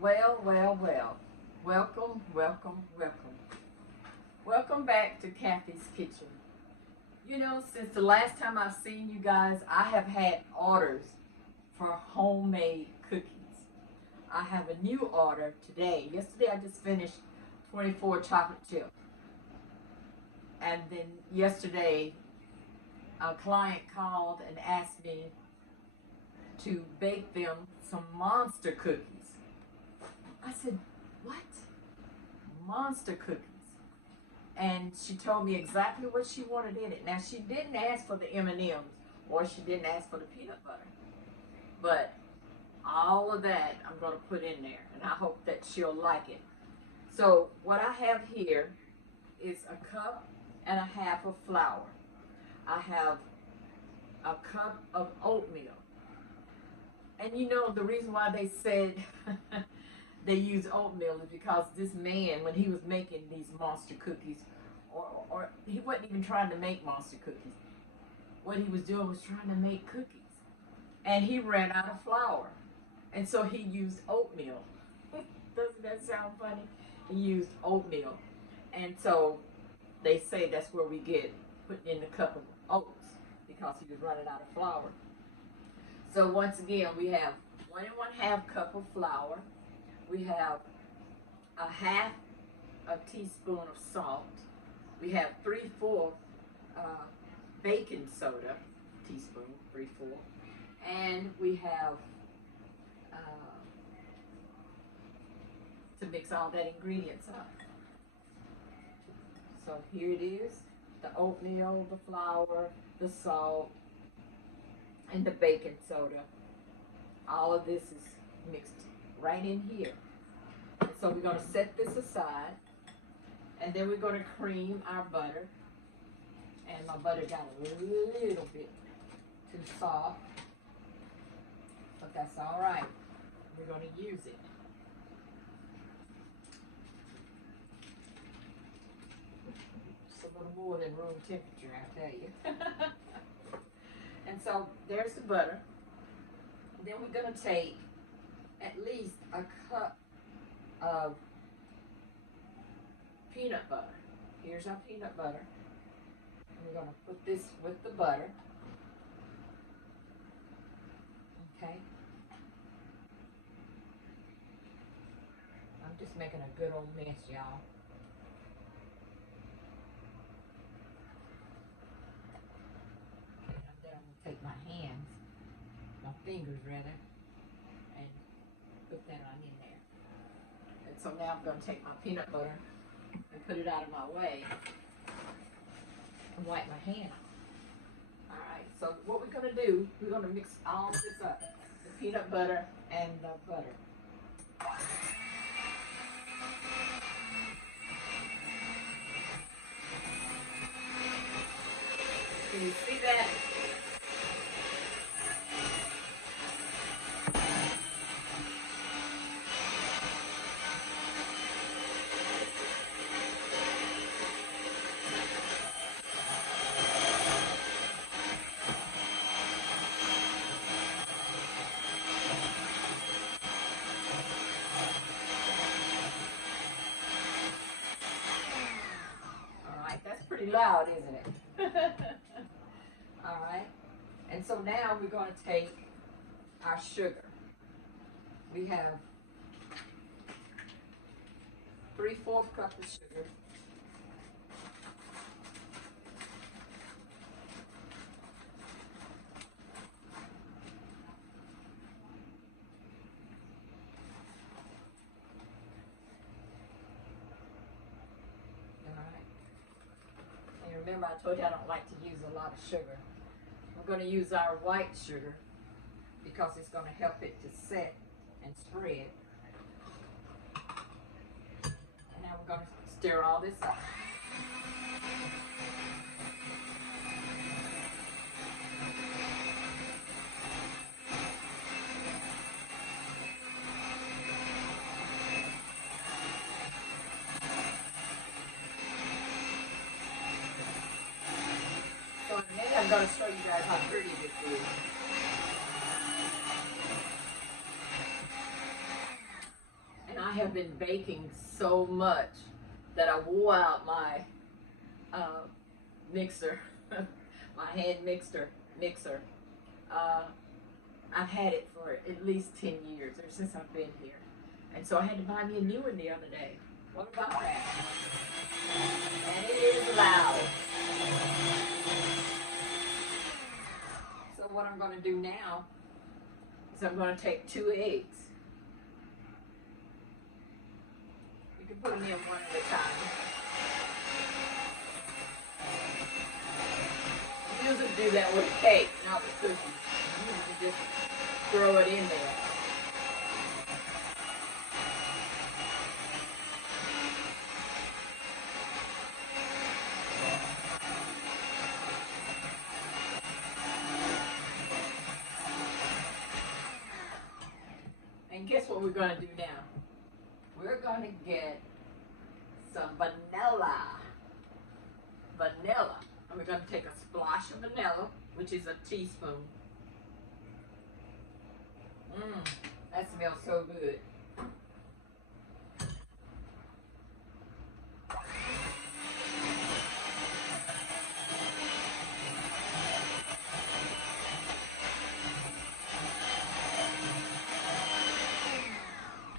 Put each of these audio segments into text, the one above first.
Well, well, well. Welcome, welcome, welcome. Welcome back to Kathy's Kitchen. You know, since the last time I've seen you guys, I have had orders for homemade cookies. I have a new order today. Yesterday I just finished 24 chocolate chip. And then yesterday a client called and asked me to bake them some Monster cookies. I said, what? Monster cookies. And she told me exactly what she wanted in it. Now, she didn't ask for the M&Ms or she didn't ask for the peanut butter. But all of that I'm going to put in there, and I hope that she'll like it. So what I have here is a cup and a half of flour. I have a cup of oatmeal. And you know, the reason why they said they use oatmeal is because this man, when he was making these Monster cookies, or he wasn't even trying to make Monster cookies. What he was doing was trying to make cookies. And he ran out of flour. And so he used oatmeal. Doesn't that sound funny? He used oatmeal. And so they say that's where we get putting in the cup of oats, because he was running out of flour. So once again, we have 1 1/2 cup of flour. We have a half a teaspoon of salt. We have 3/4 baking soda, teaspoon, 3/4. And we have, to mix all that ingredients up. So here it is, the oatmeal, the flour, the salt, and the baking soda. All of this is mixed right in here. And so we're going to set this aside, and then we're going to cream our butter. And my butter got a little bit too soft, but that's all right. We're going to use it. It's a little more than room temperature, I tell you. And so there's the butter. Then we're going to take at least a cup of peanut butter. Here's our peanut butter. And we're going to put this with the butter. Okay. I'm just making a good old mess, y'all. Take my hands, my fingers rather, and put that on in there. And so now I'm going to take my peanut butter and put it out of my way and wipe my hand off. Alright, so what we're going to do, we're going to mix all this up, the peanut butter and the butter. Can you see that? Pretty loud, isn't it? All right. And so now we're going to take our sugar. We have 3/4 cup of sugar. Remember, I told you I don't like to use a lot of sugar. We're going to use our white sugar because it's going to help it to set and spread. And now we're going to stir all this up. I'm going to show you guys how pretty this is. I have been baking so much that I wore out my mixer, my hand mixer. I've had it for at least 10 years, or since I've been here. And so I had to buy me a new one the other day. What about that? And it is loud. So what I'm going to do now is I'm going to take 2 eggs. You can put them in one at a time. I usually do that with a cake, not with cookies. I usually just throw it in there. And guess what we're going to do now? We're going to get some vanilla. And we're going to take a splash of vanilla, which is a teaspoon. That smells so good.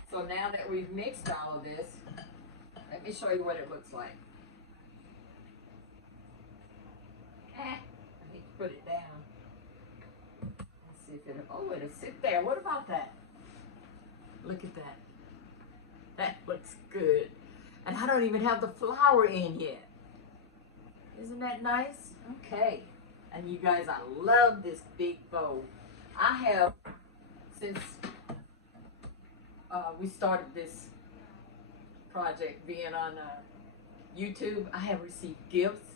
So now that we've mixed all of this, let me show you what it looks like. I need to put it down. Let's see if it'll, oh, it'll sit there. What about that? Look at that. That looks good. And I don't even have the flour in yet. Isn't that nice? Okay. And you guys, I love this big bowl. I have, since we started this project being on YouTube, I have received gifts.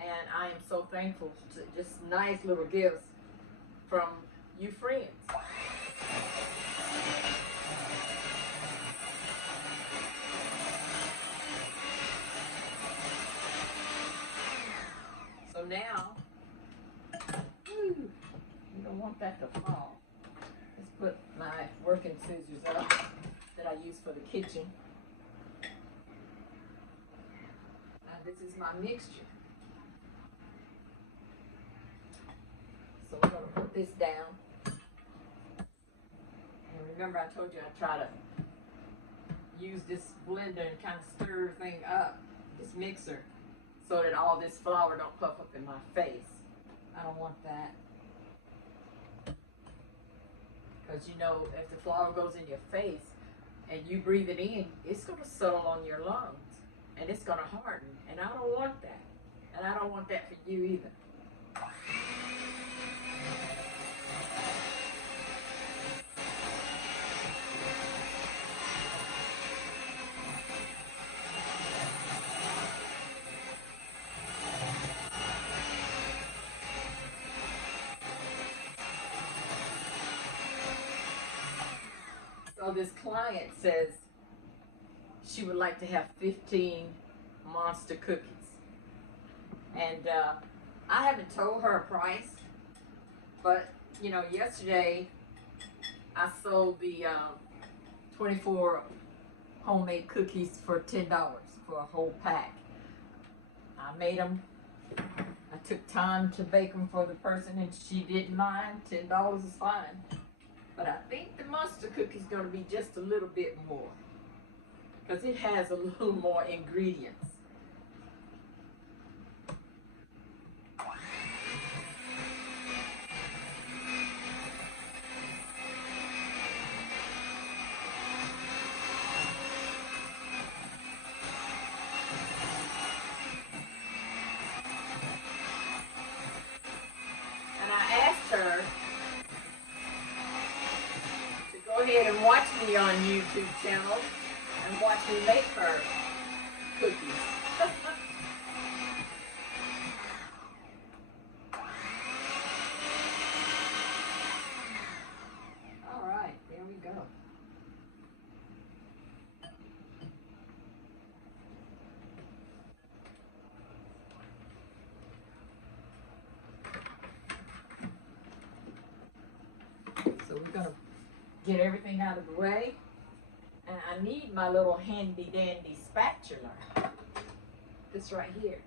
And I am so thankful to just nice little gifts from you friends. So now, you don't want that to fall. Let's put my working scissors up that I use for the kitchen. Now this is my mixture. So we're going to put this down. And remember I told you I try to use this blender and kind of stir thing up, this mixer, so that all this flour don't puff up in my face. I don't want that. Because you know, if the flour goes in your face and you breathe it in, it's going to settle on your lungs and it's going to harden. And I don't want that. And I don't want that for you either. So this client says she would like to have 15 Munster cookies. And I haven't told her a price, but you know, yesterday I sold the 24 homemade cookies for $10 for a whole pack. I made them. I took time to bake them for the person and she didn't mind. $10 is fine. But I think the Munster cookie is going to be just a little bit more because it has a little more ingredients. And I asked her go ahead and watch me on YouTube channel and watch me make her cookies. All right, there we go. So we're gonna get everything out of the way, and I need my little handy dandy spatula. This right here.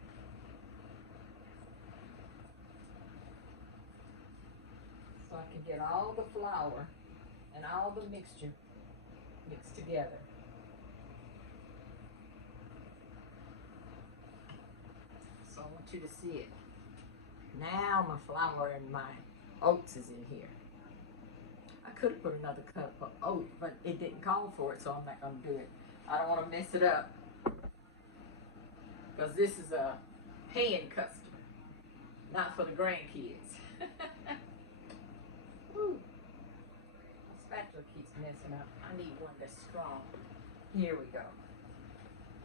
So I can get all the flour and all the mixture mixed together. So I want you to see it. Now my flour and my oats is in here. I could have put another cup of oat, but it didn't call for it, so I'm not going to do it. I don't want to mess it up, because this is a paying customer, not for the grandkids. Woo. My spatula keeps messing up. I need one that's strong. Here we go.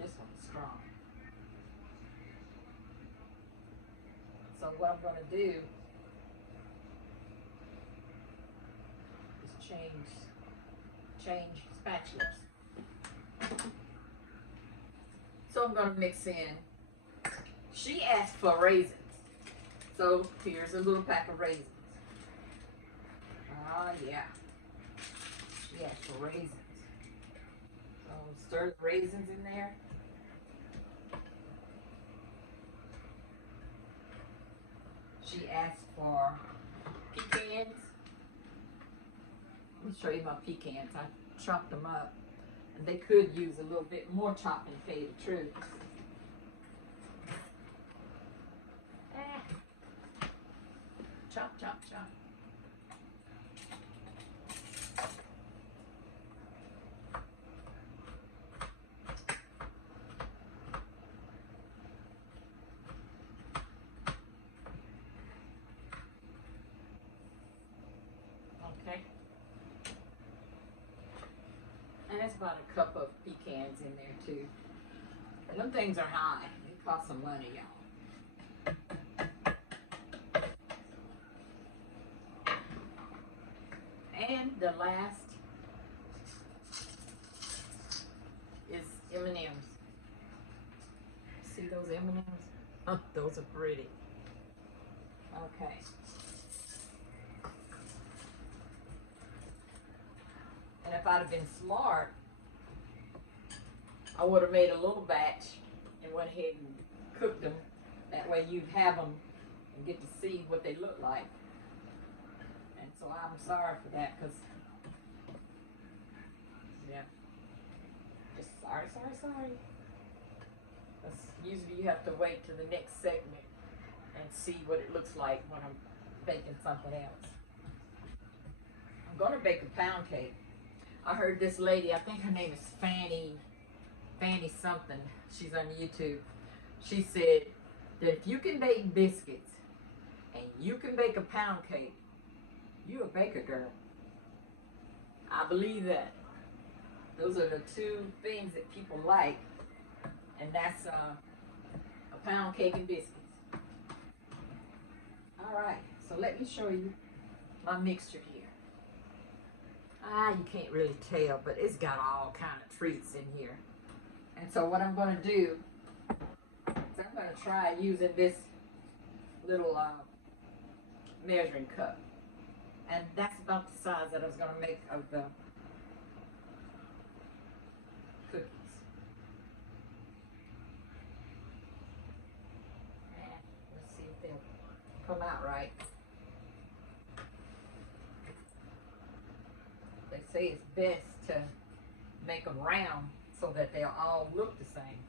This one's strong. So what I'm going to do is change spatulas. So I'm going to mix in. She asked for raisins. So here's a little pack of raisins. Oh yeah. She asked for raisins. So stir the raisins in there. She asked for pecans. Let me show you my pecans. I chopped them up. And they could use a little bit more chopping, to tell you the truth. Chop, chop, chop. Okay. And that's about a cup of pecans in there too. And them things are high. They cost some money, y'all. And the last is M&Ms. See those M&Ms? Oh, those are pretty. Okay. And if I'd have been smart, I would have made a little batch and went ahead and cooked them. That way you'd have them and get to see what they look like. And so I'm sorry for that, because, yeah, just sorry. Because usually you have to wait to the next segment and see what it looks like when I'm baking something else. I'm going to bake a pound cake. I heard this lady, I think her name is Fanny something. She's on YouTube. She said that if you can bake biscuits and you can bake a pound cake, you're a baker, girl. I believe that. Those are the two things that people like, and that's a pound cake and biscuits. All right, so let me show you my mixture here. You can't really tell, but it's got all kind of treats in here. And so what I'm going to do is I'm going to try using this little measuring cup. And that's about the size that I was going to make of the cookies. And let's see if they'll come out right. They say it's best to make them round so that they'll all look the same.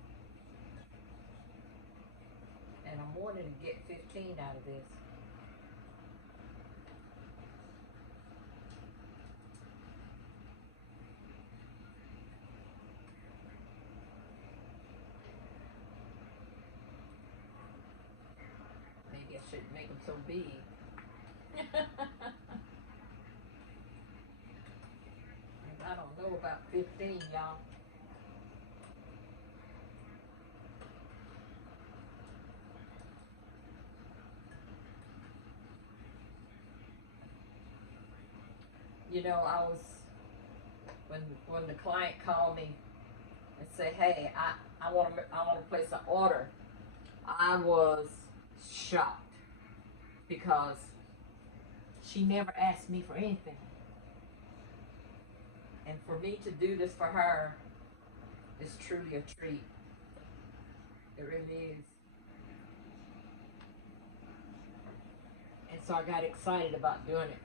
And I'm wanting to get 15 out of this. Maybe I shouldn't make them so big. I don't know about 15, y'all. You know, I was, when the client called me and said, hey, I want to place an order, I was shocked because she never asked me for anything. And for me to do this for her is truly a treat. It really is. And so I got excited about doing it.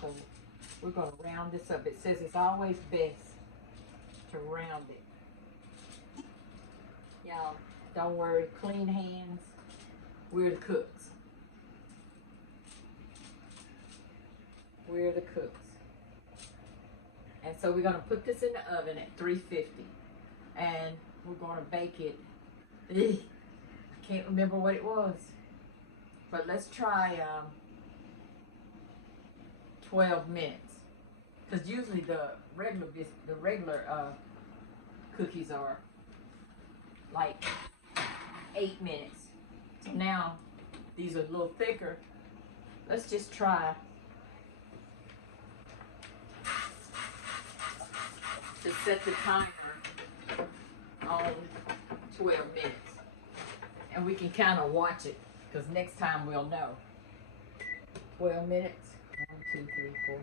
So we're going to round this up. It says it's always best to round it. Y'all, don't worry, clean hands. We're the cooks. We're the cooks. And so we're going to put this in the oven at 350. And we're going to bake it. I can't remember what it was. But let's try 12 minutes. Because usually the regular cookies are like 8 minutes. So now these are a little thicker. Let's just try to set the timer on 12 minutes. And we can kind of watch it, because next time we'll know. 12 minutes. 1, 2, 3, 4.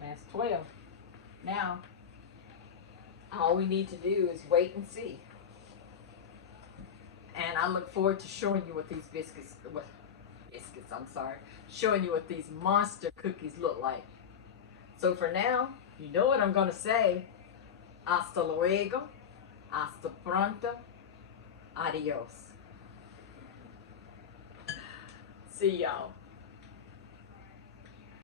That's 12. Now, all we need to do is wait and see. And I look forward to showing you what these showing you what these Munster cookies look like. So for now, you know what I'm going to say. Hasta luego. Hasta pronto. Adios. See y'all.